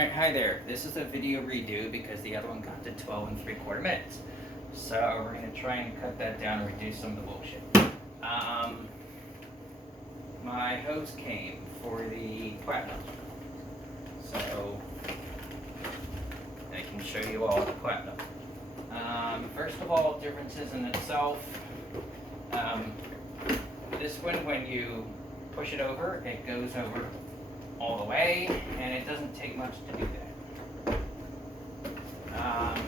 Alright, hi there. This is a video redo because the other one got to 12 3/4 minutes. So we're going to try and cut that down and reduce some of the bullshit. My hose came for the platinum. So I can show you all the platinum. First of all, differences in itself. This one, when you push it over, it goes over all the way, and it doesn't take much to do that.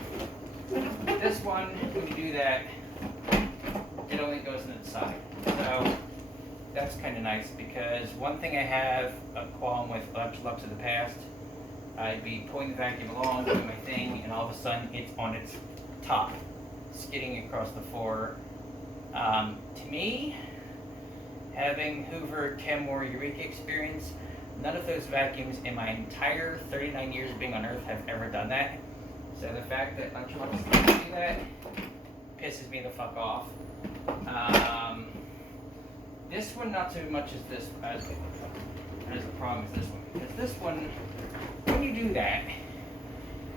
This one, when you do that, it only goes on its side. So that's kind of nice, because one thing I have a qualm with Lux of the past, I'd be pulling the vacuum along, doing my thing, and all of a sudden it's on its top, skidding across the floor. To me, having Hoover, Kenmore, Eureka experience, none of those vacuums in my entire 39 years of being on Earth have ever done that. So the fact that Lux can do that pisses me the fuck off. This one, not so much as this, as the problem is this one. Because this one, when you do that,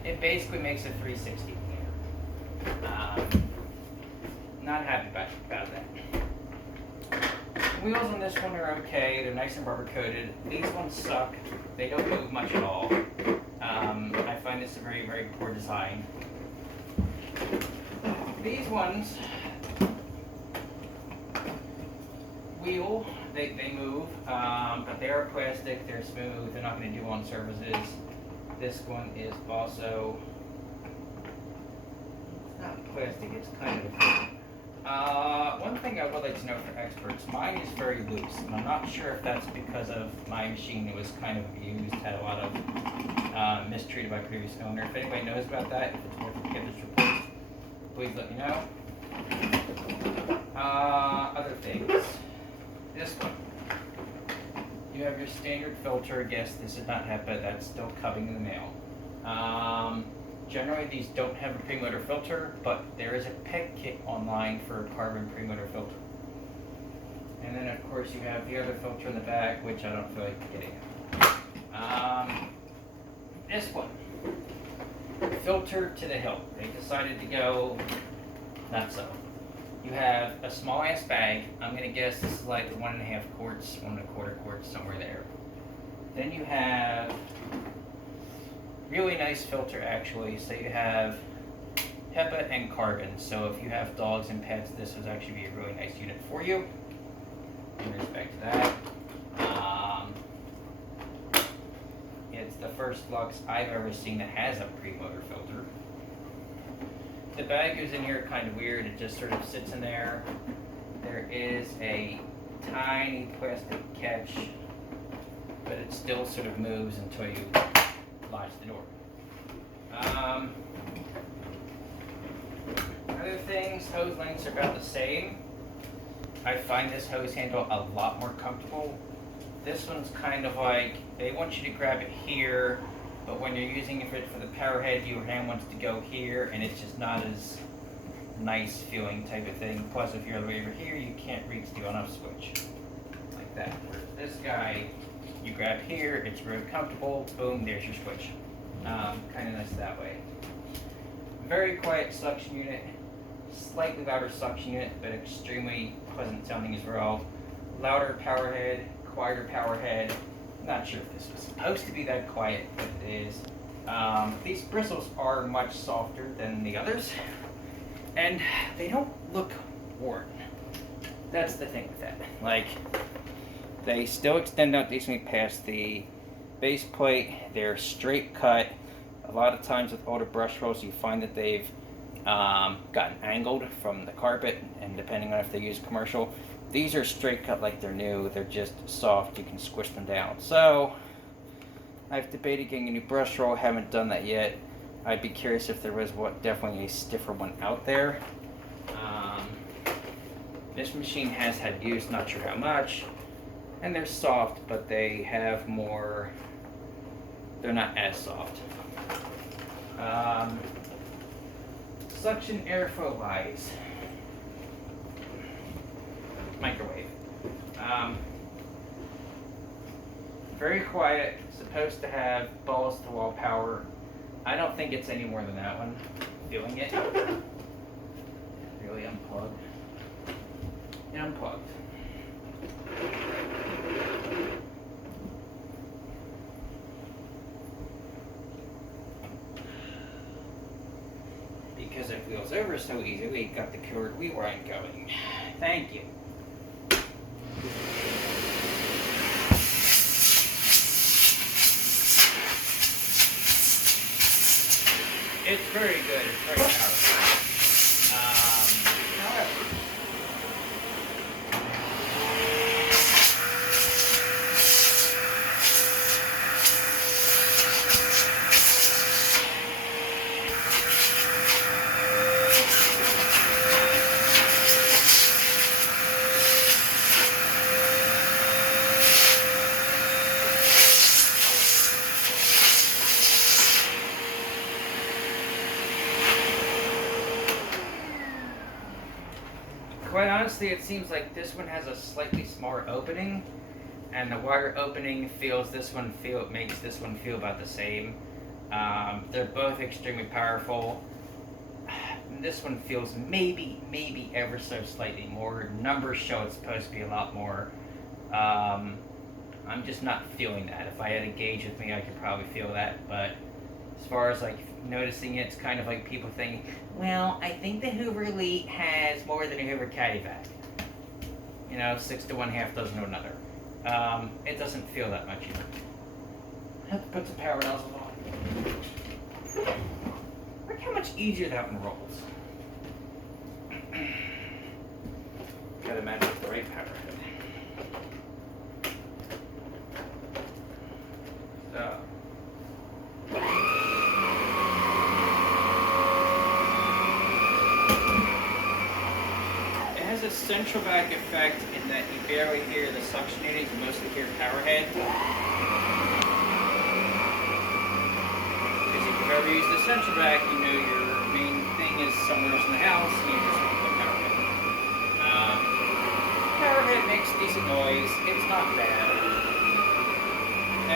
it basically makes a 360. Not happy about that. Wheels on this one are okay. They're nice and rubber coated. These ones suck. They don't move much at all. I find this a very, very poor design. These ones wheel. They move, but they are plastic. They're smooth. They're not going to do on surfaces. This one is also, it's not plastic. It's kind of a one thing I would like to know for experts, mine is very loose, and I'm not sure if that's because of my machine that was kind of abused, had a lot of mistreated by previous owner. If anybody knows about that, if it's worth it to get this replaced, please let me know. Other things. This one. You have your standard filter. Yes, this is not Hepa, that's still coming in the mail. Generally, these don't have a pre-motor filter, but there is a pet kit online for a carbon pre-motor filter. And then, of course, you have the other filter in the back, which I don't feel like getting. This one, filter to the hilt. They decided to go not so. You have a small ass bag. I'm gonna guess this is like 1.5 quarts, 1.25 quarts, somewhere there. Then you have really nice filter, actually. So you have Hepa and carbon. So if you have dogs and pets, this would actually be a really nice unit for you. In respect to that, it's the first Lux I've ever seen that has a pre-motor filter. The bag goes in here kind of weird. It just sort of sits in there. There is a tiny plastic catch, but it still sort of moves until you latch the door. Other things, hose lengths are about the same. I find this hose handle a lot more comfortable. This one's kind of like, they want you to grab it here, but when you're using it for the power head, your hand wants to go here, and it's just not as nice feeling type of thing. Plus, if you're all the way over here, you can't reach the on-off switch like that. Whereas this guy, you grab here, it's really comfortable, boom, there's your switch. Kind of nice that way. Very quiet suction unit, slightly louder suction unit, but extremely pleasant sounding as well. Louder power head, quieter power head. Not sure if this was supposed to be that quiet, but it is. These bristles are much softer than the others, and they don't look worn. That's the thing with that. Like, they still extend out decently past the base plate. They're straight cut. A lot of times with older brush rolls, you find that they've gotten angled from the carpet, and depending on if they use commercial, these are straight cut like they're new. They're just soft. You can squish them down. So I've debated getting a new brush roll. Haven't done that yet. I'd be curious if there was definitely a stiffer one out there. This machine has had use, not sure how much. And they're soft, but they have more, they're not as soft. Suction airflow wise, microwave. Very quiet, supposed to have balls to wall power. I don't think it's any more than that one. Feeling it. Really unplugged. And unplugged. Because it feels over so easily, it got the cured rewind going. Thank you. It's very good. It's very powerful. However, quite honestly, it seems like this one has a slightly smaller opening, and the wider opening makes this one feel about the same. They're both extremely powerful. This one feels maybe ever so slightly more. Numbers show it's supposed to be a lot more. I'm just not feeling that. If I had a gauge with me, I could probably feel that. But as far as like noticing it, it's kind of like people think, well, I think the Hoover Elite has more than a Hoover Caddyvac. 6 to 1, half dozen to another. It doesn't feel that much either. I have to put some power nozzles on. Look how much easier that one rolls. Gotta match with the right power head. So. It has a central vac effect in that you barely hear the suctionating, you mostly hear power head. Because if you've ever used the central vac, you know your main thing is somewhere else in the house, and you just put the power head. Power head makes decent noise. It's not bad.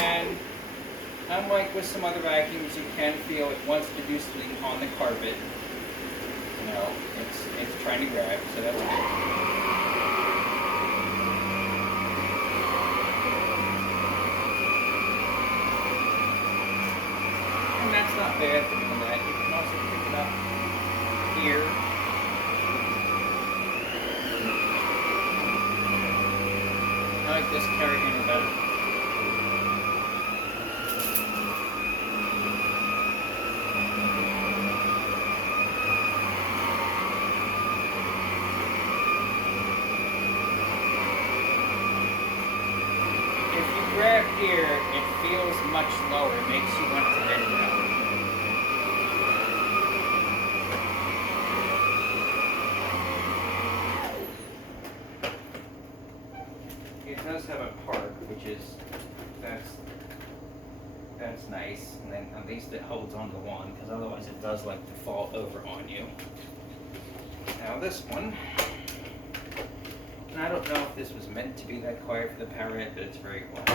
And unlike with some other vacuums, you can feel it once introduced on the carpet. It's trying to grab, so that's good. And that's not bad for doing that. You can also pick it up here. I like this carry handle better. Grab here, it feels much lower. It makes you want to bend down. It does have a park, which is that's nice, and then at least it holds on to one, because otherwise it does like to fall over on you. Now this one. And I don't know if this was meant to be that quiet for the power head, but it's very quiet.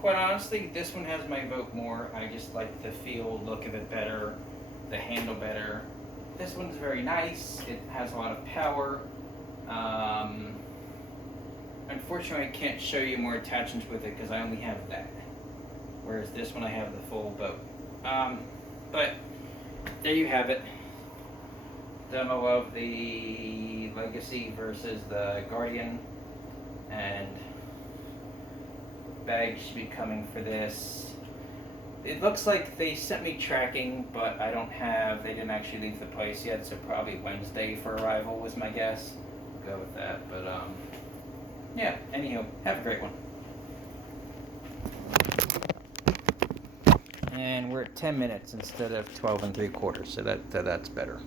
Quite honestly, this one has my vote more. I just like the feel, look of it better, the handle better. This one's very nice. It has a lot of power. Unfortunately, I can't show you more attachments with it because I only have that. whereas this one I have the full boat. But there you have it. Demo of the Legacy versus the Guardian, and bag should be coming for this. It looks like they sent me tracking, but I don't have, they didn't actually leave the place yet, so probably Wednesday for arrival was my guess. Go with that, but yeah, anywho, have a great one. And we're at 10 minutes instead of 12 3/4, so that's better.